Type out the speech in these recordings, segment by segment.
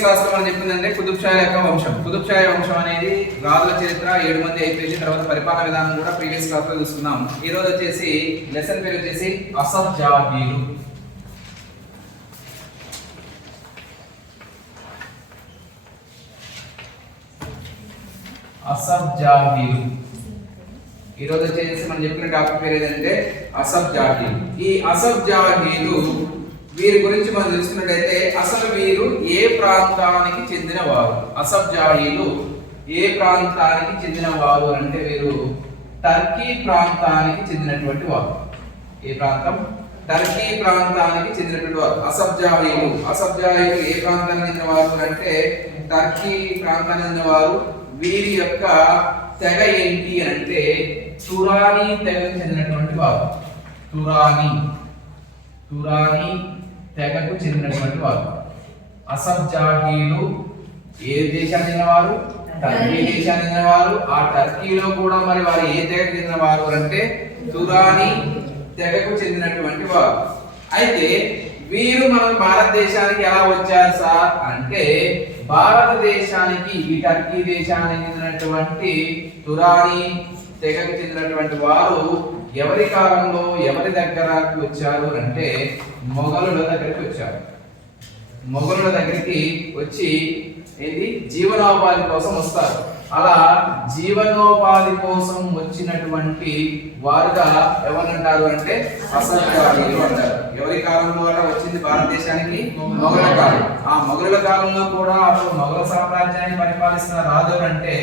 Class లో మనం చెప్పిందంటే కుతుబ్ షా యొక్క వంశం. కుతుబ్ షా వంశం అనేది రాజుల చరిత్ర 7 మంది అయిపోయింది. తర్వాత పరిపాలన విధానం కూడా ప్రీవియస్ క్లాస్ లో చూసుకున్నాం. ఈ రోజు వచ్చేసి లెసన్ పేరు వచ్చేసి అసఫ్జాహీలు. అసఫ్జాహీలు ఈ రోజు వచ్చేసి మనం చెప్పిన టాపిక్ పేరు ఏంటంటే అసఫ్జాహీలు. ఈ అసఫ్జాహీలు వీరి గురించి మనం తెలుసుకున్నట్లయితే అసలు వీరు ఏ ప్రాంతానికి చెందిన వారు? అసఫ్జాహీలు ఏ ప్రాంతానికి చెందిన వారు అంటే వీరు టర్కీ ప్రాంతానికి చెందినటువంటి వారు. ఏ ప్రాంతం? టర్కీ ప్రాంతానికి చెందినటువంటి వారు అసఫ్జాహీలు ఏ ప్రాంతానికి చెందిన వారు అంటే టర్కీ ప్రాంతానికి చెందిన వారు. వీరి యొక్క తెగ ఏంటి అంటే తురానీ తెగకు చెందినటువంటి వారు. తురానీ తెగకు చెందినటువంటి వారు. అసఫ్జాహీలు ఏ దేశానికి చెందినవారు? టర్కీ దేశానికి చెందినవారు. ఆ టర్కీలో కూడా మరి వారు ఏ తెగకు చెందినవారు అంటే తురానీ తెగకు చెందినటువంటి వారు. అయితే వీరు మన భారతదేశానికి ఎలా వచ్చారు సార్ అంటే భారతదేశానికి ఈ టర్కీ దేశానికి చెందినటువంటి తురానీ తెగకు చెందినటువంటి వారు ఎవరి కాలంలో ఎవరి దగ్గరకు వచ్చారు అంటే మొఘలుల దగ్గరికి వచ్చారు. మొఘలుల దగ్గరికి వచ్చి ఏంటి జీవనోపాధి కోసం వస్తారు. అలా జీవనోపాధి కోసం వచ్చినటువంటి వారుగా ఎవరంటారు అంటే అసఫ్జాహీలు అంటారు. ఎవరి కాలంలో అలా వచ్చింది భారతదేశానికి? మొఘల కాలం. ఆ మొఘలుల కాలంలో కూడా అప్పుడు మొఘల సామ్రాజ్యాన్ని పరిపాలిస్తున్న రాజు అంటే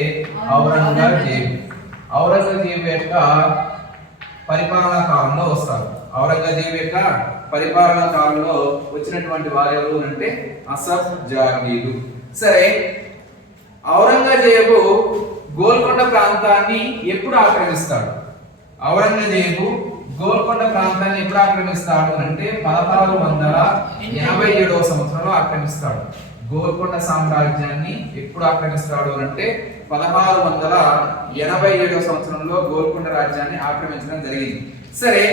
ఔరంగజేబు యొక్క పరిపాలనా కాలంలో వస్తారు. ఔరంగజేబు యొక్క పరిపాలనా కాలంలో వచ్చినటువంటి వారు ఎవరు అంటే అసఫ్జాహీలు. సరే, ఔరంగజేబు గోల్కొండ ప్రాంతాన్ని ఎప్పుడు ఆక్రమిస్తాడు? ఔరంగజేబు గోల్కొండ ప్రాంతాన్ని ఎప్పుడు ఆక్రమిస్తాడు అంటే 1687వ సంవత్సరంలో ఆక్రమిస్తాడు. గోల్కొండ సామ్రాజ్యాన్ని ఎప్పుడు ఆక్రమిస్తాడు అంటే 1687వ సంవత్సరంలో గోల్కొండ రాజ్యాన్ని ఆక్రమించడం జరిగింది. సరే,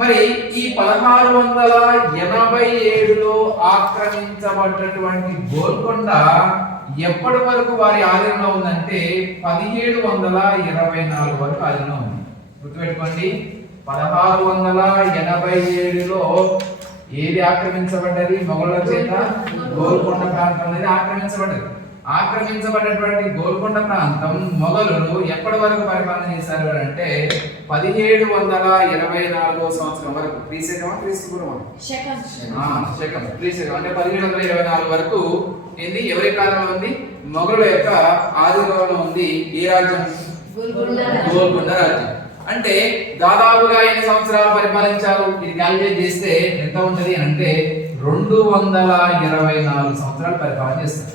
మరి ఈ 1687లో ఆక్రమించబడ్డటువంటి గోల్కొండ ఎప్పటి వరకు వారి ఆధీనంలో ఉందంటే 1724 వరకు ఆధీనంలో ఉంది. గుర్తుపెట్టుకోండి, 1687లో ఏది ఆక్రమించబడ్డది? మొఘలుల చేత గోల్కొండ ప్రాంతం అనేది ఆక్రమించబడ్డది. ఆక్రమించబడినటువంటి గోల్కొండ ప్రాంతం మొఘలులు ఎప్పటి వరకు పరిపాలన చేశారు అంటే 1724 సంవత్సరం వరకు. క్రీశకం అంటే 1724 వరకు ఏంది ఎవరి కాలంలో ఉంది? మొఘలుల యొక్క ఆధీనంలో ఉంది. ఏ రాజ్యం? గోల్కొండ రాజ్యం. అంటే దాదాపుగా ఎన్ని సంవత్సరాలు పరిపాలించారు? ఇది క్యాలిక్యులేట్ చేస్తే ఎంత ఉంటది అంటే 224 సంవత్సరాలు పరిపాలన చేస్తారు.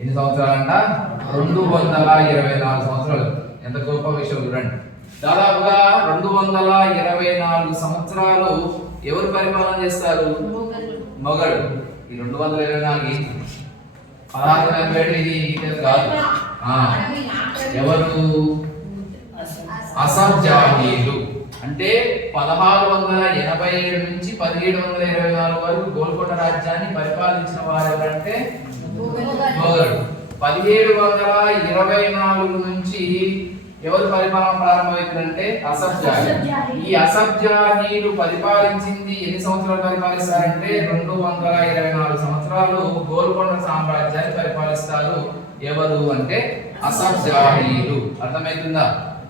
ఎన్ని సంవత్సరాలు అంట? 224 సంవత్సరాలు. ఎంత గొప్ప విషయం చూడండి. దాదాపుగా 224 సంవత్సరాలు ఎవరు పరిపాలన చేస్తారు? మొఘలు. ఈ 224 1687 ఇది కాదు. ఎవరు? అసఫ్జాహీలు. అంటే 1687 నుంచి 1724 వరకు గోల్కొండ రాజ్యాన్ని పరిపాలించిన వారు ఎవరంటే మొఘలు. 1724 నుంచి ఎవరు పరిపాలన ప్రారంభమైందంటే అసఫ్జాహీలు. ఈ అసఫ్జాహీలు పరిపాలించింది ఎన్ని సంవత్సరాలు పరిపాలిస్తారంటే 224 సంవత్సరాలు గోల్కొండ సామ్రాజ్యాన్ని పరిపాలిస్తారు. ఎవరు అంటే అసఫ్జాహీలు. అర్థమవుతుందా?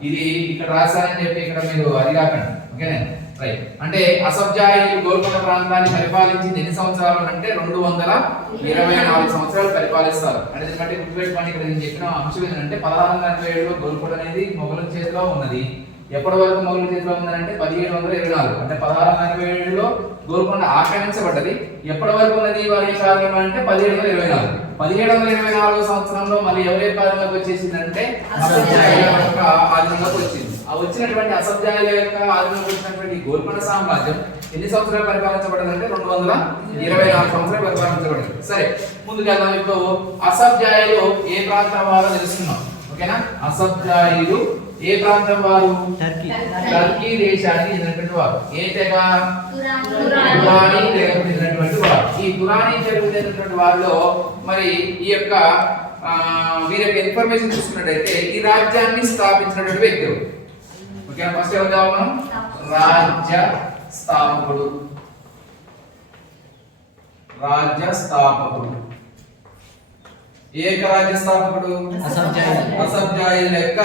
ఇది ఇక్కడ రాశానని చెప్పి ఇక్కడ మీరు అది కాకండి, ఓకేనా? రైట్. అంటే అసఫ్జాహీలు గోల్కొండ ప్రాంతాన్ని పరిపాలించింది ఎన్ని సంవత్సరాలు అంటే 224 సంవత్సరాలు పరిపాలిస్తారు. అంటే ఎందుకంటే గుర్తుపెట్టుకోండి, ఇక్కడ నేను చెప్పిన అంశం ఏంటంటే 1687లో గోల్కొండ అనేది మొఘలుల చేతిలో ఉన్నది. ఎప్పటి వరకు మొఘలుల చేతిలో ఉందంటే 1724. అంటే 1687లో గోల్కొండ ఆక్రమించబడ్డది. ఎప్పటి వరకు ఉన్నది వారి కాలంలో అంటే 1724. 1724 సంవత్సరంలో మళ్ళీ ఎవరి కాలంలోకి వచ్చేసిందంటే అసఫ్జాహీల యొక్క ఆధీనంలోకి వచ్చింది. ఆ వచ్చినటువంటి అసఫ్జాహీల యొక్క ఆధీనంలోకి వచ్చినటువంటి గోల్కొండ సామ్రాజ్యం ఎన్ని సంవత్సరాలు పరిపాలించబడిందంటే 224 సంవత్సరాలు పరిపాలించబడింది. సరే, ముందుగా ఇప్పుడు అసఫ్జాహీలు ఏ ప్రాంతం వారో తెలుసుకున్నాం, ఓకేనా? అసఫ్జాహీలు ఏ ప్రాంతం వారు? టర్కీ దేశానికి చెందినటువంటి వారు. ఏ తెగ? తురానీ తెగకు చెందినటువంటి వారు. ఈ తురానీ తెగకు చెందినటువంటి వారిలో మరి ఈ యొక్క వీరి యొక్క ఇన్ఫర్మేషన్ చూసుకున్నట్టయితే ఈ రాజ్యాన్ని స్థాపించినటువంటి వ్యక్తులు. ఓకే, ఫస్ట్ ఎవరు కావాలి మనం? రాజ్య స్థాపకుడు. రాజ్య స్థాపకుడు. ఏక రాజ్య స్థాపకుడు అసఫ్జాయిల యొక్క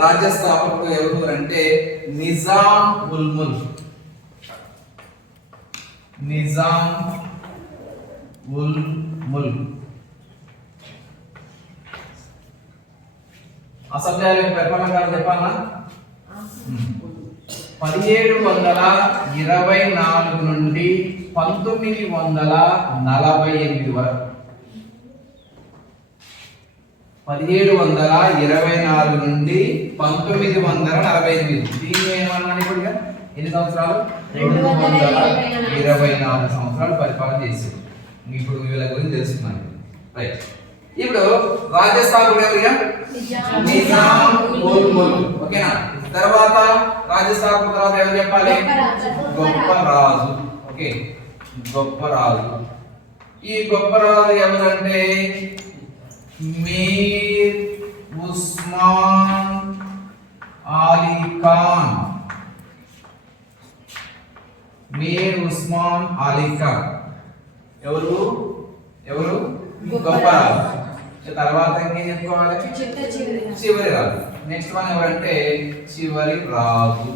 రాజ్య స్థాపకుడు ఎవరు అంటే నిజాం ఉల్ ముల్క్. నిజాం ఉల్ ముల్క్. అసఫ్జాయిల యొక్క పరిపాలన కాలం చెప్పాలా? 1724 నుండి 1948 వరకు. 1724 నుండి 1948. దీన్ని ఏమన్నా ఇప్పుడు ఎన్ని సంవత్సరాలు? 224 సంవత్సరాలు పరిపాలన చేశారు. ఇప్పుడు వీళ్ళ గురించి తెలుసుకున్నాను. రైట్. ఇప్పుడు రాజ్య స్థాపకుడు ఎవరుగా? నిజాం ఉల్ ముల్క్. ఓకేనా? తర్వాత రాజ్య స్థాపకుడు తర్వాత ఎవరు చెప్పాలి? గొప్ప రాజు. ఓకే, గొప్ప రాజు. ఈ గొప్ప రాజు ఎవరంటే మీర్ ఉస్మాన్ అలీ ఖాన్. మీర్ ఉస్మాన్ అలీ ఖాన్ ఎవరు? ఎవరు? గొప్ప రాజు. తర్వాత ఇంకేం చెప్పుకోవాలి? చివరి రాజు. నెక్స్ట్ వన్ ఎవరంటే చివరి రాజు.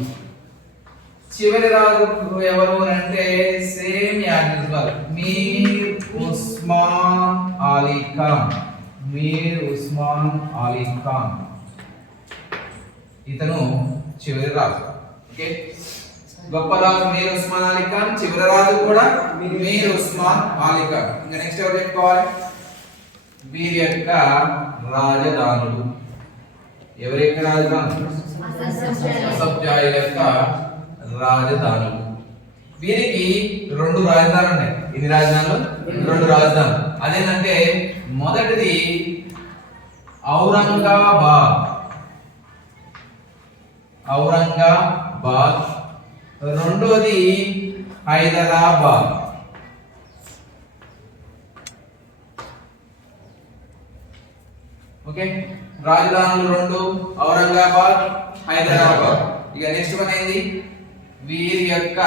చివరి రాజు ఎవరు అంటే same as well Mir Osman Ali Khan. Mir Osman Ali Khan ఇతను చివరి రాజు. ఓకే, గొప్ప రాజు మీర్ ఉస్మాన్ అలీ ఖాన్, చివరి రాజు కూడా మీర్ ఉస్మాన్ అలీ ఖాన్. ఇంకా నెక్స్ట్ ఎవరు చెప్పుకోవాలి? వీరి యొక్క రాజధానులు. ఎవరి యొక్క రాజధానులు? అసఫ్జాయిల యొక్క రాజధానులు. వీరికి 2 రాజధానులు ఉన్నాయి. ఎన్ని రాజధానులు? 2 రాజధానులు. అదేంటంటే మొదటిది ఔరంగాబాద్. ఔరంగాబాద్. రెండోది హైదరాబాద్. ఓకే, రాజధానులు 2 ఔరంగాబాద్, హైదరాబాద్. ఇక నెక్స్ట్ వన్ ఏంది? వీరి యొక్క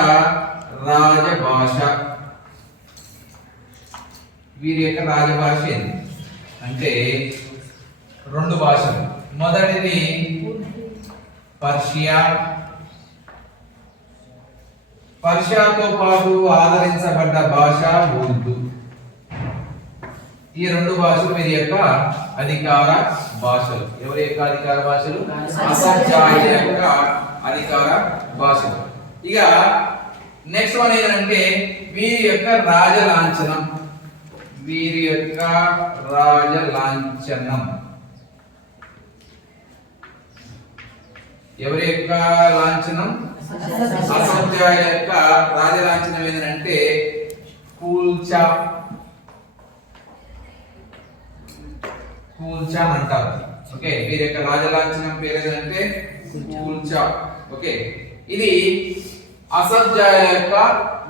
రాజభాష. వీరి యొక్క రాజభాష ఏంది అంటే 2 భాషలు. మొదటిది పర్షియా. పర్షియాతో పాటు ఆదరించబడ్డ భాష ఉర్దూ. ఈ 2 భాషలు వీరి యొక్క అధికార భాషలు. ఎవరి యొక్క అధికార భాషలు? అసఫ్జాయిల యొక్క అధికార భాషలు. ఇక నెక్స్ట్ వన్ ఏంటంటే వీరి యొక్క రాజలాంఛనం. వీరి యొక్క రాజలాంఛనం. ఎవరి యొక్క లాంఛనం? అసఫ్జాయిల యొక్క రాజలాంఛనం ఏంటంటే కూల్చా. కూల్చా అంటారు. ఓకే, వీరి యొక్క రాజలాంఛనం పేరు ఏంటంటే కూల్చా. ఓకే, ఇది అసఫ్జాయిల యొక్క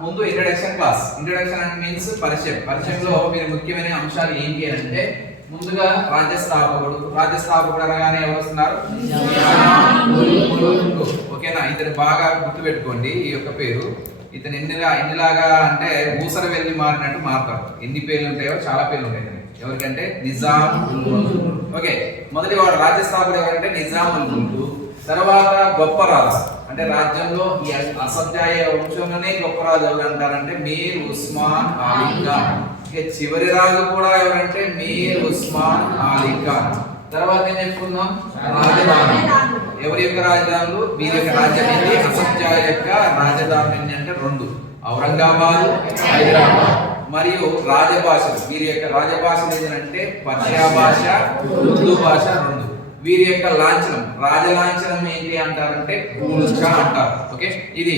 ముందు ఇంట్రడక్షన్ క్లాస్. ఇంట్రడక్షన్ అంటే మీన్స్ పరిచయం. పరిచయంలో మీరు ముఖ్యమైన అంశాలు ఏంటి అంటే ముందుగా రాజ్య స్థాపకుడు. రాజ్య స్థాపకుడు అనగానే ఎవరు వస్తున్నారు? ఓకేనా? ఇతను బాగా గుర్తుపెట్టుకోండి ఈ యొక్క పేరు. ఇతను ఎన్నిలాగా అంటే ఊసర వెళ్ళి మారినట్టు మారుతాడు. ఎన్ని పేర్లు ఉంటాయో చాలా పేర్లు ఉంటాయి. ఎవరికంటే నిజాం ఉల్ ముల్క్. ఓకే, మొదటి వాడు రాజ్య స్థాపకుడు ఎవరంటే నిజాం ఉల్ ముల్క్. తర్వాత గొప్ప రాజు అంటే రాజ్యంలో ఈ అసఫ్జాయి వంశంలోనే గొప్ప రాజు ఎవరు అంటారంటే మీర్ ఉస్మాన్ అలీ ఖాన్. ఇక చివరి రాజు కూడా ఎవరంటే మీర్ ఉస్మాన్ అలీ ఖాన్. తర్వాత ఏం చెప్పుకుందాం? రాజధాని. ఎవరి యొక్క రాజధానులు? వీరి యొక్క రాజ్యం ఏంటి? అసఫ్జాయి యొక్క రాజధాని అంటే 2 ఔరంగాబాద్, హైదరాబాద్. మరియు రాజభాషలు. వీరి యొక్క రాజభాషలు ఏంటంటే పర్షియా భాష, ఉర్దూ భాష 2. వీరి యొక్క లాంఛనం, రాజలాంఛనం ఏంటి అంటారంటే కూల్చా అంటారు. ఓకే, ఇది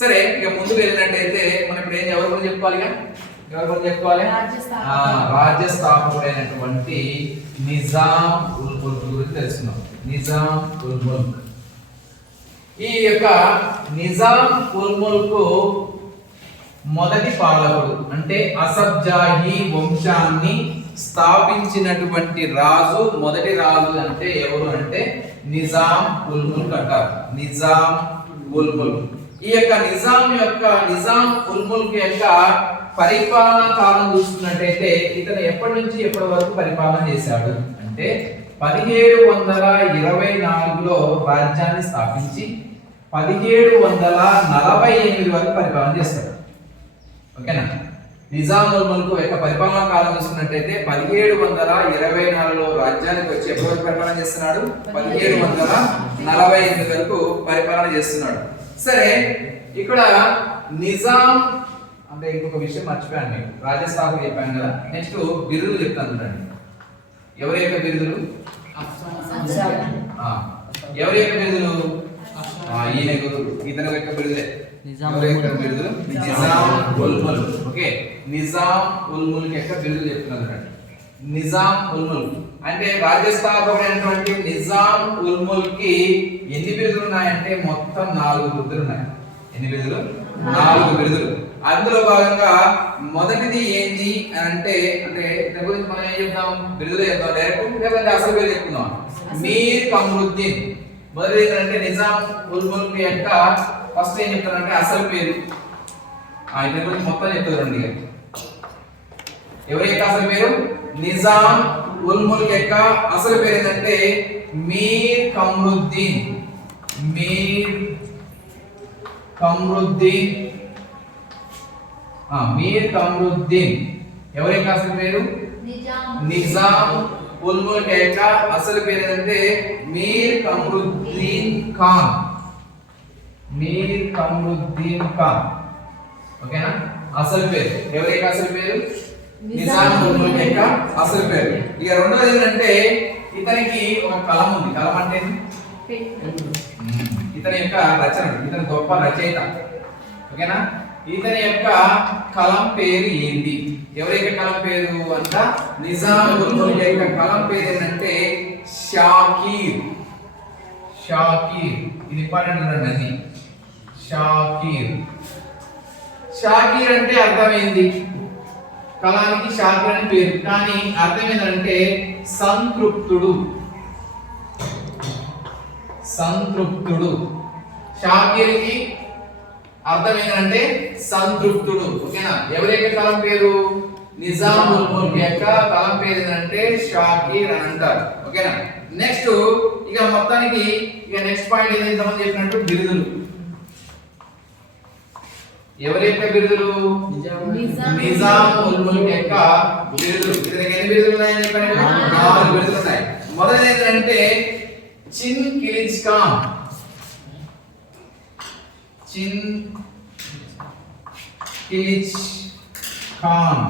సరే. ఇక ముందుకు వెళ్ళినట్టయితే మనం ఇప్పుడు ఎవరి గురించి చెప్పుకోవాలి? ఎవరి గురించి చెప్పుకోవాలి? రాజ్య స్థాపకుడైనటువంటి నిజాం ఉల్ ముల్క్ గురించి తెలుసుకున్నాం. నిజాం ఉల్ ముల్క్. ఈ యొక్క నిజాం ఉల్ ముల్క్ మొదటి పాలకుడు అంటే అసఫ్ జాహీ వంశాన్ని స్థాపించినటువంటి రాజు, మొదటి రాజు అంటే ఎవరు అంటే నిజాం ఉల్ ముల్క్ అంటారు. నిజాం ఉల్ ముల్క్. ఈ యొక్క నిజాం ఉల్ ముల్క్ యొక్క పరిపాలనా కాలం చూసుకున్నట్టయితే ఇతను ఎప్పటి నుంచి ఎప్పటి వరకు పరిపాలన చేశాడు అంటే 1724లో రాజ్యాన్ని స్థాపించి 1748 వరకు పరిపాలన చేస్తాడు. ఓకేనా? నిజాం ఉల్ ముల్క్ యొక్క పరిపాలనా కాలం చూసుకున్నట్టయితే 1724లో రాజ్యానికి వచ్చి ఎప్పటి వరకు పరిపాలన చేస్తున్నాడు? 1748 వరకు పరిపాలన చేస్తున్నాడు. సరే, ఇక్కడ నిజాం అంటే ఇంకొక విషయం మర్చిపోయాను మీకు. రాజస్థాపకులు చెప్పాను కదా. నెక్స్ట్ బిరుదులు చెప్తాను చూడండి. ఎవరి యొక్క బిరుదులు? ఎవరి యొక్క బిరుదులు? ఇతని యొక్క బిరుదులే. నిజాం ఉల్ ముల్క్. ఓకే, నిజాం ఉల్ ముల్క్ యొక్క బిరుదులు చెప్తున్నారు చూడండి. నిజాం ఉల్ ముల్క్ అంటే రాజ్యస్థాపకుడైనటువంటి నిజాం ఉల్ ముల్క్ కి ఎన్ని బిరుదులు ఉన్నాయంటే మొత్తం 4 బిరుదులు ఉన్నాయి. ఎన్ని బిరుదులు? 4 బిరుదులు. అందులో భాగంగా మొదటిది ఏంటి అంటే దాని గురించి మనం ఏం చెప్తాం? బిరుదులు చెప్తాం డైరెక్ట్, లేకపోతే అసలు పేరు చెప్పుకుందాం. మీర్ కమరుద్దీన్. మొదటిది ఏంటంటే నిజాం ఉల్ ముల్క్ యొక్క ఫస్ట్ ఏం చెప్తారంటే అసలు పేరు. ఇతని గురించి మొత్తం చెప్తారండి. ఎవరి యొక్క అసలు పేరు? నిజాం ఉల్ ముల్క్ యొక్క అసలు పేరు ఏంటంటే మీర్ కమరుద్దీన్. మీర్ కమరుద్దీన్. మీర్ కమరుద్దీన్ ఎవరి యొక్క అసలు పేరు? నిజాం ఉల్ ముల్క్ యొక్క అసలు పేరు ఏంటంటే మీర్ కమరుద్దీన్ ఖాన్. మీర్ కమరుద్దీన్ ఖాన్. ఓకేనా? అసలు పేరు. ఎవరి యొక్క అసలు పేరు? నిజాం ఉల్ ముల్క్ యొక్క అసలు పేరు. ఇక రెండోది ఏంటంటే ఇతనికి ఒక కలం ఉంది. కలం అంటే ఇతని యొక్క రచన, ఇతని గొప్ప రచయిత. ఓకేనా? ఇతని యొక్క కలం పేరు ఏంటి? ఎవరి యొక్క కలం పేరు అంట? నిజాం ఉల్ ముల్క్ యొక్క కలం పేరు ఏంటంటే షాకీర్. షాకీర్. ఇది ఇంపార్టెంట్ అండి. షాకీర్. షాకీర్ అంటే అర్థం ఏంది? కళానికి షాకీర్ అని పేరు, కానీ అర్థం ఏంటంటే సంతృప్తుడు. సంతృప్తుడు. షాకీర్కి అర్థం ఏంటంటే సంతృప్తుడు. ఓకేనా? ఎవరి యొక్క కలం పేరు? నిజాం ఉల్ ముల్క్ యొక్క కలం పేరు ఏంటంటే షాకీర్ అని అంటారు. ఓకేనా? నెక్స్ట్ ఇక మొత్తానికి నెక్స్ట్ పాయింట్ ఏదైతే మనం చెప్పినట్టు బిరుదులు. ఎవరి యొక్క బిరుదులు? నిజాం ఉల్ ముల్క్ యొక్క బిరుదులు. ఇతనికి ఎన్ని బిరుదులు ఉన్నాయని చెప్పాను? 4 బిరుదులు ఉన్నాయి. మొదటిది ఏంటంటే చిన్ కిలిచ్ ఖాన్. చిన్ కిలిచ్ ఖాన్.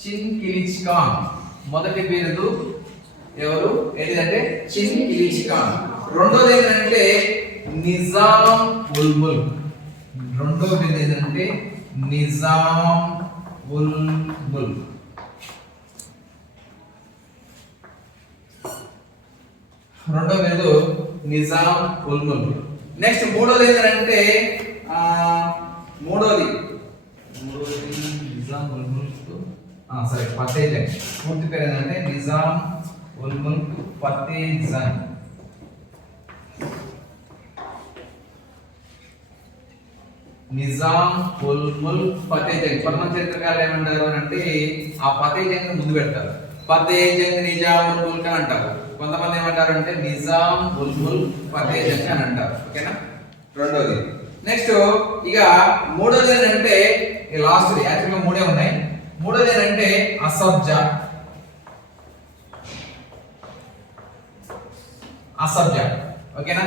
చిన్ కిలిచ్ ఖాన్ మొదటి బిరుదు ఎవరు? ఏంటంటే చిన్ కిలిచ్ ఖాన్. రెండోది ఏంటంటే నిజాం ఉల్ ముల్క్. రెండో బిరుదు ఏంటంటే నిజాం ఉల్ ముల్క్. రెండో బిరుదు నిజాం ఉల్ ముల్క్. నెక్స్ట్ మూడోది ఏంటంటే మూడోది నిజాం ఉల్ ముల్క్ సరే ఫతే జంగ్. పూర్తి పేరు ఏంటంటే నిజాం ఉల్ ముల్క్ ఫతే జంగ్. నిజాం ఉల్ ముల్క్ ఫతే జంగ్. పరమ చరిత్రకారులు ఏమంటారు అంటే ఆ ఫతే జంగ్ ముందు పెడతారు. ఫతే జంగ్ నిజాం ఉల్ ముల్క్ అని అంటారు. కొంతమంది ఏమంటారు అంటే నిజాం ఉల్ ముల్క్ ఫతే జంగ్ అని అంటారు. ఓకేనా? రెండోది. నెక్స్ట్ ఇక మూడోది ఏంటంటే లాస్ట్ యాక్చువల్గా 3 ఉన్నాయి. మూడోది ఏంటంటే అసఫ్ జా. అసఫ్ జా. ఓకేనా?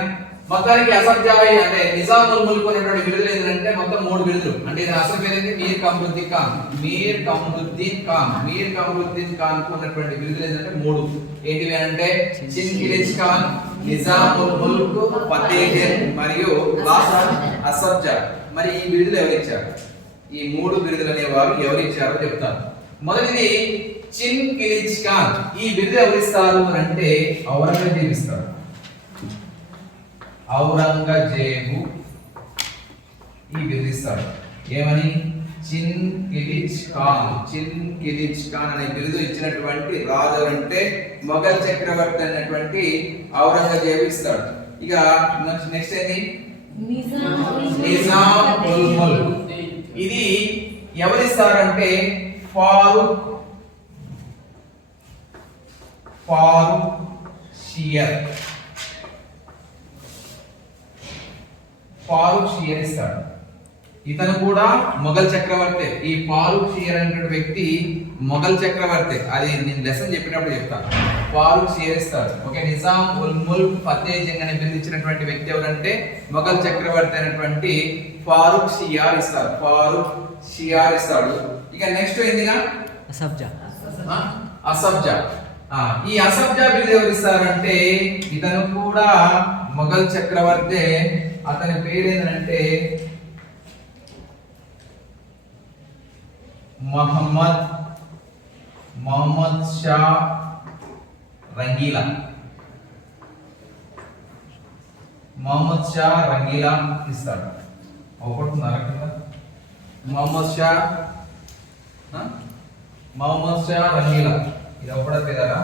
మొత్తానికి అసఫ్ జా అంటే నిజాం ఉల్ ముల్క్ ఉన్నటువంటి బిరుదులు ఏంటంటే మొత్తం 3 బిరుదులు. అంటే ఇది అసలు పేరు ఏంటి? మీర్ కమరుద్దీన్ ఖాన్. మీర్ కమరుద్దీన్ ఖాన్. మీర్ కమరుద్దీన్ ఖాన్ కు ఉన్నటువంటి బిరుదులు ఏంటంటే 3. ఏంటివి అంటే చిన్ కిలిచ్ ఖాన్, నిజాం ఉల్ ముల్క్ ఫతే జంగ్ మరియు లాస్ట్ అసఫ్ జా. మరి ఈ బిరుదులు ఎవరు ఇచ్చారు? ఈ 3 బిరుదులు అనేవారు ఎవరు ఇచ్చారో చెప్తాను. మొదటిది చిన్ కిలిచ్ ఖాన్. ఈ బిరుదు ఎవరిస్తారు అంటే ఔరంగజేబు ఇస్తాడు. ఔరంగజేబు ఈ బిరుదు ఇస్తాడు. ఏమని? చిన్ కిలిచ్ ఖాన్. చిన్ కిలిచ్ ఖాన్ అనే బిరుదు ఇచ్చినటువంటి రాజు అంటే మొఘల్ చక్రవర్తి అయినటువంటి ఔరంగజేబు ఇస్తాడు. ఇక నెక్స్ట్ ఏంటి? నిజాం ఉల్ ముల్క్. ఇది ఎవరిస్తారంటే ఫారూక్ షియర్. ఫారూక్ షియర్ ఇస్తాడు. ఇతను కూడా మొఘల్ చక్రవర్తి. ఈ ఫారూక్ షియర్ అనేటువంటి వ్యక్తి మొఘల్ చక్రవర్తి. అది నేను లెసన్ చెప్పినప్పుడు చెప్తాను. ఫారూక్ షియర్ ఇస్తాడు. ఓకే. నిజాం ఉల్ ముల్క్ ఫతే జంగ్ అని పిలిచినటువంటి వ్యక్తి ఎవరంటే మొఘల్ చక్రవర్తి అయినటువంటి ఫారూక్ షియర్ ఇస్తారు. ఫారూక్ షియర్ ఇస్తాడు. ఇక నెక్స్ట్ ఏందిగా? అసబ్జా. ఈ అసబ్జా బిరుదు ఎవరు ఇస్తారంటే ఇతను కూడా మొఘల్ చక్రవర్తి. అతని పేరు ఏంటంటే మొహమ్మద్ షా రంగీలా. మొహమ్మద్ షా రంగీలా ఇస్తాడు. ఒకటిన్నర కింద మొహమ్మద్ షా రంగీలా. ఇది ఒకటే పేదరా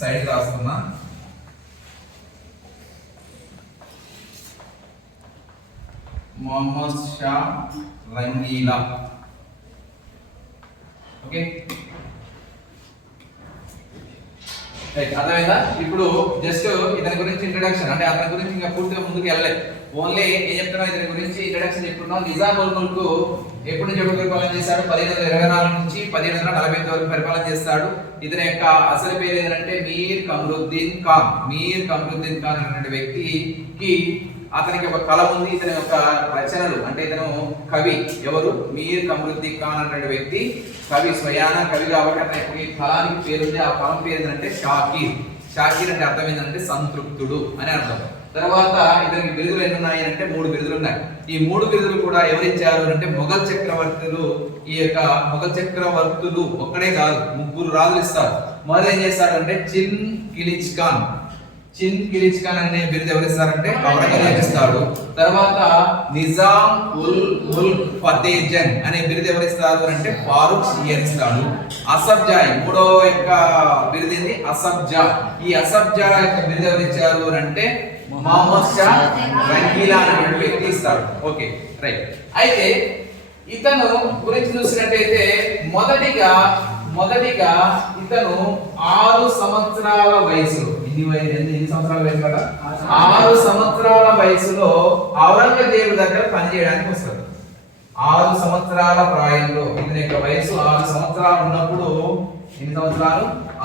సైడ్ రాస్తున్నా. మొహమ్మద్ షా రంగీలా. ఓకే. అర్థమైందా? ఇప్పుడు జస్ట్ ఇతని గురించి ఇంట్రడక్షన్, అంటే అతని గురించి ఇంకా పూర్తిగా ముందుకు వెళ్ళలేదు. ఓన్లీ ఏం చెప్తున్నాం, ఇతని గురించి ఇంట్రడక్షన్ చెప్తున్నాం. నిజాం ఉల్ ముల్క్ ఎప్పుడు నుంచి ఎప్పుడు పరిపాలన చేశాడు? 1724 నుంచి 1748 వరకు పరిపాలన చేస్తాడు. ఇతని యొక్క అసలు పేరు ఏంటంటే మీర్ కమరుద్దీన్ ఖాన్. మీర్ కమరుద్దీన్ ఖాన్ అనే వ్యక్తికి అతనికి ఒక కళ ఉంది. ఇతని యొక్క రచనలు, అంటే ఇతను కవి. ఎవరు? మీర్ కమరుద్దీన్ ఖాన్ అనే వ్యక్తి కవి, స్వయాన కవి. కాబట్టి అతనికి కళానికి పేరుంది. ఆ కళం పేరు ఏంటంటే షాకీర్. షాకీర్ అంటే అర్థం ఏంటంటే సంతృప్తుడు అని అర్థం. తర్వాత ఇతనికి బిరుదులు ఎన్ని ఉన్నాయి అంటే 3 బిరుదులు ఉన్నాయి. ఈ 3 బిరుదులు కూడా ఎవరిచ్చారు అంటే మొఘల్ చక్రవర్తులు. ఈ యొక్క మొఘల్ చక్రవర్తులు ఒక్కడే కాదు, 3 రాజులు ఇస్తారు. మొదలు ఏం చేస్తారంటే చిన్ కిలిచ్ ఖాన్. చిన్ కిలిచ్ ఖాన్ అనే బిరుదు ఎవరిస్తారంటే ఔరంగజేబు ఇస్తాడు. తర్వాత నిజాం ఉల్ ముల్క్ ఫతే జంగ్ అనే బిరుదు ఎవరిస్తారు అంటే ఫారూక్ షియర్ ఇస్తాడు. అసబ్జా మూడో యొక్క బిరుదు ఏంది? అసబ్జా. ఈ అసబ్జా యొక్క బిరుదు ఎవరిచ్చారు అంటే మొహమ్మద్ షా రంగీలా అనే వ్యక్తి ఇస్తాడు. Okay, right. అయితే ఇతను గురించి చూసినట్టయితే మొదటిగా ఇతను 6 సంవత్సరాల వయసులో, ఎన్ని సంవత్సరాల వయసు కదా? 6 సంవత్సరాల వయసులో ఔరంగజేబు దగ్గర పనిచేయడానికి వస్తాడు. 6 సంవత్సరాల ప్రాయంలో, ఇతని యొక్క వయసు 6 సంవత్సరాలు ఉన్నప్పుడు, ఎన్ని సంవత్సరాలు?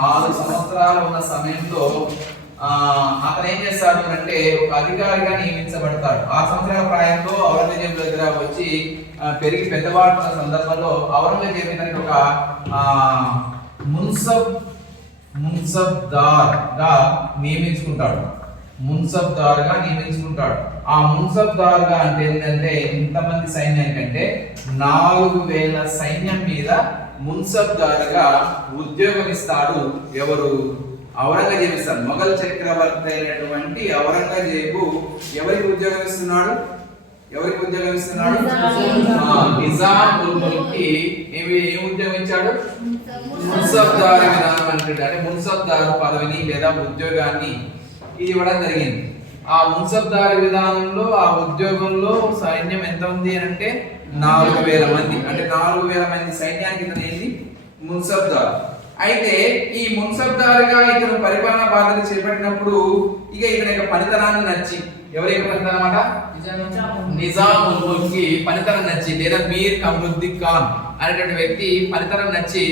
6 సంవత్సరాలు ఉన్న సమయంలో అతను ఏం చేస్తాడు అంటే ఒక అధికారిగా నియమించబడతాడు. 6 సంవత్సరాల ప్రాయంలో ఔరంగజేబు దగ్గర వచ్చి పెరిగి పెద్దవాడుతున్న సందర్భంలో ఔరంగజేబు ఇతనికి ఒక మున్సబ్దార్ గా నియమించుకుంటాడు. ఆ మున్సబ్దార్ గా అంటే ఏంటంటే ఇంతమంది సైన్యానికంటే 4000 సైన్యం మీద మున్సబ్దార్ గా ఉద్యోగం ఇస్తాడు. ఎవరు? ఔరంగజేబు ఇస్తాడు. మొఘల్ చక్రవర్తి అయినటువంటి ఔరంగజేబు ఎవరికి ఉద్యోగం ఇస్తున్నాడు? నిజాం ఉల్ ముల్క్ కి ఏం ఉద్యోగం ఇచ్చాడు? మున్సబ్దార్ విధానం అంటాడు. అంటే మున్సబ్దార్ పదవిని లేదా ఉద్యోగాన్ని ఇది ఇవ్వడం జరిగింది. ఆ మున్సబ్దార్ విధానంలో ఆ ఉద్యోగంలో సైన్యం ఎంత ఉంది అంటే 4000 మంది. అంటే 4000 మంది సైన్యానికి ఇతను ఏంటి? మున్సబ్దార్. అయితే ఈ మున్సబ్దార్గా ఇతను పరిపాలనా బాధ్యత చేపట్టినప్పుడు ఇక ఇతని యొక్క పనితనాన్ని నచ్చి, ఎవరి యొక్క పనితనం అన్నమాట? నిజాం ఉల్ ముల్క్ కి పనితనం నచ్చి, లేదా మీర్ కమరుద్దీన్ ఖాన్ అనేటువంటి వ్యక్తి పనితనం నచ్చి,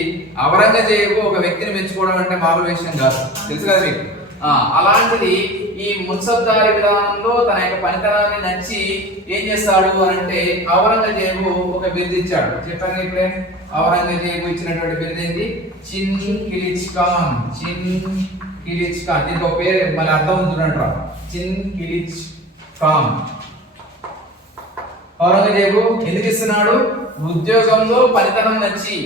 ఔరంగజేబు ఒక వ్యక్తిని మెచ్చుకోవడం అంటే మామూలు విషయం కాదు, తెలుసు కదా మీకు. అలాంటిది ఈ మున్సబ్దారి విధానంలో తన యొక్క పనితనాన్ని నచ్చి ఏం చేస్తాడు అంటే ఔరంగజేబు ఒక బిరుదు ఇచ్చాడు. చెప్పాను ఇప్పుడే. ఔరంగజేబు ఇచ్చినటువంటి బిరుదు ఏంటి? చిన్ కిలిచ్ ఖాన్. దీనికి ఒక పేరు మన అర్థం ఉంటుందంటారు. చిన్ కిలిచ్ ఖాన్. ఔరంగజేబు ఎందుకు ఇస్తున్నాడు? ఉద్యోగంలో పనితనం నచ్చి,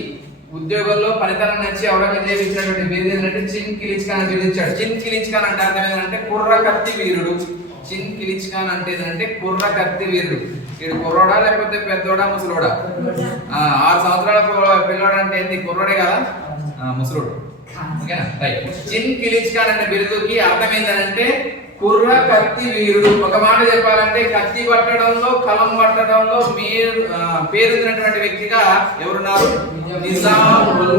ఉద్యోగంలో పనితనం నచ్చి ఔరంగజేబు ఇచ్చినటువంటి బిరుదు ఏంటంటే చిన్ కిలిచ్ ఖాన్ బిరుదు ఇచ్చాడు. చిన్ కిలిచ్ ఖాన్ అంటే అర్థం ఏంటంటే కుర్ర కత్తి వీరుడు. చిన్ కిలిచ్ ఖాన్ అంటే ఏంటంటే కుర్ర కత్తి వీరుడు. వీడు కుర్రోడా లేకపోతే పెద్దోడా ముసలోడా? 6 సంవత్సరాల పిల్లోడు అంటే ఏంది? కుర్రోడే కదా, ముసలోడు. ఓకేనా? రైట్. చిన్ కిలిచ్ ఖాన్ అనే బిరుదుకి అర్థం ఏంటంటే కుర్ర కత్తి వీరుడు. ఒక మాట చెప్పాలంటే కత్తి పట్టడంలో కలం పట్టడంలో పేరున్నటువంటి వ్యక్తిగా ఎవరున్నారు? నిజాముల్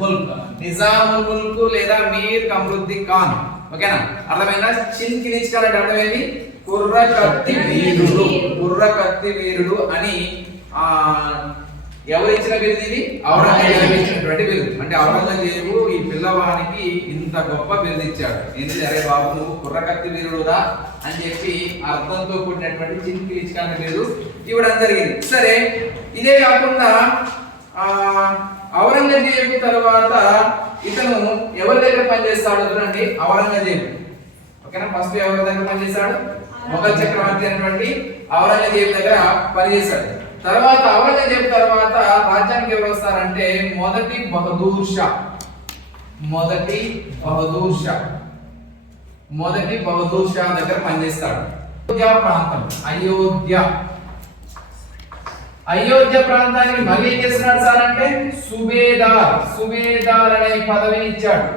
ముల్క్. నిజాముల్ ముల్క్ లేదా మీర్ కమరుద్దీన్ ఖాన్. ఓకేనా? అర్థమైందా? చిన్ కిలిచ్ ఖాన్ అంటే అర్థమేంటి? కుర్ర కత్తి వీరుడు. కుర్ర కత్తి వీరుడు అని ఎవరు ఇచ్చిన బిరుదు ఇది? ఔరంగజేబు ఇచ్చినటువంటి బిరుదు. అంటే ఔరంగజేబు ఈ పిల్లవానికి ఇంత గొప్ప బిరుదు ఇచ్చాడు. ఏంటి? అరే బాబు నువ్వు కుర్రకత్తి వీరుడురా అని చెప్పి అర్థంతో కూడినటువంటి చిన్ కిలిచ్ ఖాన్ బిరుదు ఇవ్వడం జరిగింది. సరే, ఇదే కాకుండా ఔరంగజేబు తర్వాత ఇతను ఎవరి దగ్గర పనిచేస్తాడు చూడండి. ఔరంగజేబు. ఓకేనా? ఫస్ట్ ఎవరి దగ్గర పనిచేస్తాడు? మొఘల్ చక్రవర్తి అయినటువంటి ఔరంగజేబు దగ్గర పనిచేశాడు. తర్వాత ఔరంగజేబు తర్వాత రాజ్యానికి ఎవరు వస్తారంటే మొదటి బహదూర్ షా. మొదటి బహదూర్ షా దగ్గర పనిచేస్తాడు. అయోధ్య ప్రాంతం. అయోధ్య ప్రాంతానికి మళ్ళీ ఏం చేస్తున్నాడు సార్ అంటే సుబేదార్ అనే పదవిని ఇచ్చాడు.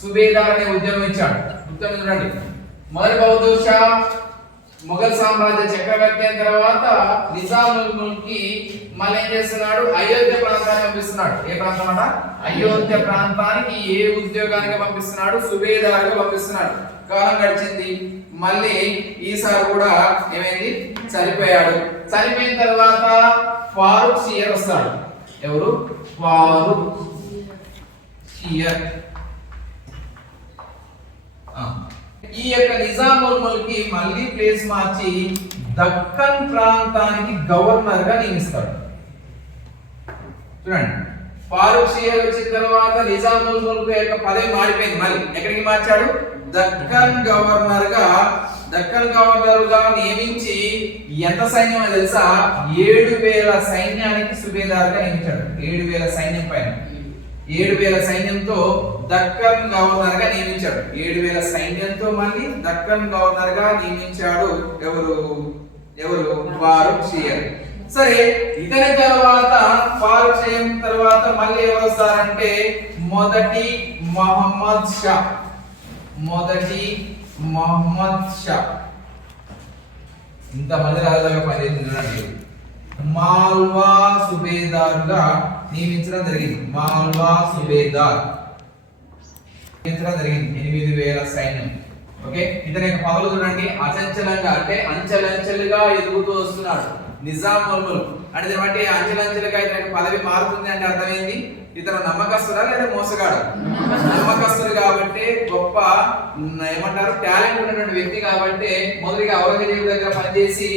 సుబేదార్ అనే ఉద్యోగం ఇచ్చాడు. ఉద్యోగం చూడండి. మొదటి బహదూర్ షా మొఘల్ సామ్రాజ్య చక్రవర్తి అయిన తర్వాత నిజాముల్ ముల్క్ కి మళ్ళీ ఏం చేస్తున్నాడు? అయోధ్య ప్రాంతానికి పంపిస్తున్నాడు. ఏ ప్రాంతం అట? అయోధ్య ప్రాంతానికి ఏ ఉద్యోగానికి పంపిస్తున్నాడు? సుబేదారుగా పంపిస్తున్నాడు. కాలం గడిచింది. మళ్ళీ ఈసారి కూడా ఏమైంది? చనిపోయాడు. చనిపోయిన తర్వాత ఫారూక్ షియర్ వస్తాడు. ఎవరు? ఫారూక్ షియర్. ఈ యొక్క నిజాముల్ ముల్క్ కి మళ్ళీ ప్లేస్ మార్చి దక్కన్ ప్రాంతానికి గవర్నర్ గా నియమిస్తాడు. చూడండి, ఫారూక్ షియర్ వచ్చిన తర్వాత నిజాముల్ ముల్క్ యొక్క పదవి మారిపోయింది. మళ్ళీ ఎక్కడికి మార్చాడు? దక్కన్ గవర్నర్ గా నియమించి ఎంత సైన్యం అని తెలుసా? 7,000 సైన్యానికి సుబేదార్గా నియమించాడు. 7,000 సైన్యం పైన 7,000 సైన్యంతో దక్కన్ గవర్నర్ గా నియమించాడు. 7,000 సైన్యంతో మళ్ళీ దక్కన్ గవర్నర్ గా నియమించాడు. ఎవరు? ఫారూక్ షియర్. సరే, ఇతని తర్వాత ఫారూక్ షియర్ తర్వాత మళ్ళీ ఎవరు వస్తారంటే మొదటి మహమ్మద్ షా. ఇంతమంది రాజులుగా పనిచేస్తున్నాడు. మాల్వా సుబేదార్గా నియమించడం జరిగింది. మాల్వా సుబేదార్ నియమించడం జరిగింది. 8,000 సైన్యం. ఓకే, ఇతని యొక్క పదవులు చూడండి. అచంచలంగా అంటే అంచెలంచెలుగా ఎదుగుతూ వస్తున్నాడు. నిజాముల్ ముల్క్ అంటే బట్టి అంచెలంచెలుగా ఇతని పదవి మారుతుంది అంటే అర్థమైంది? ఇతను నమ్మకస్తుడా లేదా మోసగాడు? నమ్మకస్తుడు కాబట్టి గొప్ప ఏమంటారు టాలెంట్ ఉన్నటువంటి వ్యక్తి కాబట్టి మొదటిగా ఔరంగజేబు దగ్గర పనిచేసి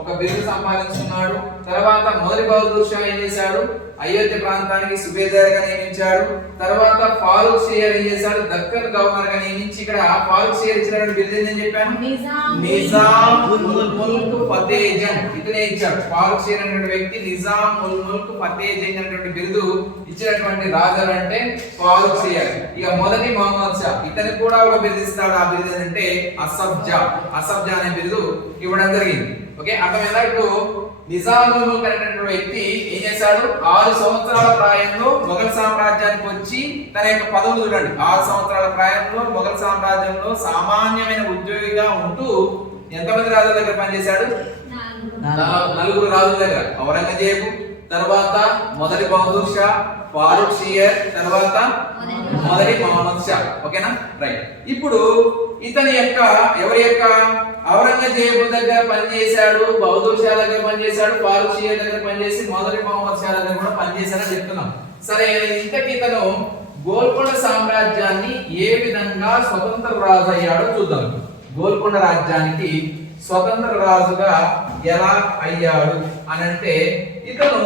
ఒక బిరుదు సంపాదించుకున్నాడు. తర్వాత మొదటి బహదూర్ షా ఏం చేశాడు? అయోధ్య ప్రాంతానికి సుబేదార్ గా నియమించాడు. తర్వాత ఫారూక్ షియర్ ఏం చేశాడు? దక్కన్ గవర్నర్ గా నియమించి ఇక్కడ ఫారూక్ షియర్ ఇచ్చినటువంటి బిరుదు ఏంటని చెప్పాను? నిజాముల్ ముల్క్ ఫతే జంగ్. ఇతనే ఇచ్చాడు. ఫారూక్ షియర్ అనేటువంటి వ్యక్తి నిజాముల్ ముల్క్ ఫతే జంగ్ అనేటువంటి బిరుదు ఇచ్చినటువంటి రాజు అంటే ఫారూక్ షియర్. ఇక మొదటి మహమ్మద్ షా, ఇతనికి కూడా ఒక బిరుదు ఇస్తాడు. ఆ బిరుదు ఏంటంటే అసఫ్జా అనే బిరుదు ఇవ్వడం జరిగింది. ఓకే, అర్థమైందా? ఇప్పుడు నిజాముల్ ముల్క్ అనేటువంటి వ్యక్తి ఏం చేశాడు? 6 సంవత్సరాల ప్రాయంలో మొఘల్ సామ్రాజ్యానికి వచ్చి తన యొక్క పదవులు చూడండి. 6 సంవత్సరాల ప్రాయంలో మొఘల్ సామ్రాజ్యంలో సామాన్యమైన ఉద్యోగిగా ఉంటూ ఎంతమంది రాజుల దగ్గర పనిచేశాడు? 4 రాజుల దగ్గర. ఔరంగజేబు, తర్వాత మొదటి బహదూర్ షా, ఫారూక్ షియర్, తర్వాత మొదటి మహమ్మద్ షా. ఓకేనా? రైట్. ఇప్పుడు ఇతని యొక్క ఎవరి యొక్క ఔరంగజేబు దగ్గర పనిచేశాడు, బహదూర్ షా దగ్గర పనిచేశాడు, ఫారూక్ షియర్ దగ్గర పనిచేసి మొదటి మహమ్మద్ షా దగ్గర కూడా పనిచేశాడని చెప్తున్నాం. సరే, ఇంతకీ ఇతను గోల్కొండ సామ్రాజ్యాన్ని ఏ విధంగా స్వతంత్ర రాజు అయ్యాడో చూద్దాం. గోల్కొండ రాజ్యానికి స్వతంత్ర రాజుగా ఎలా అయ్యాడు అనంటే ఇతను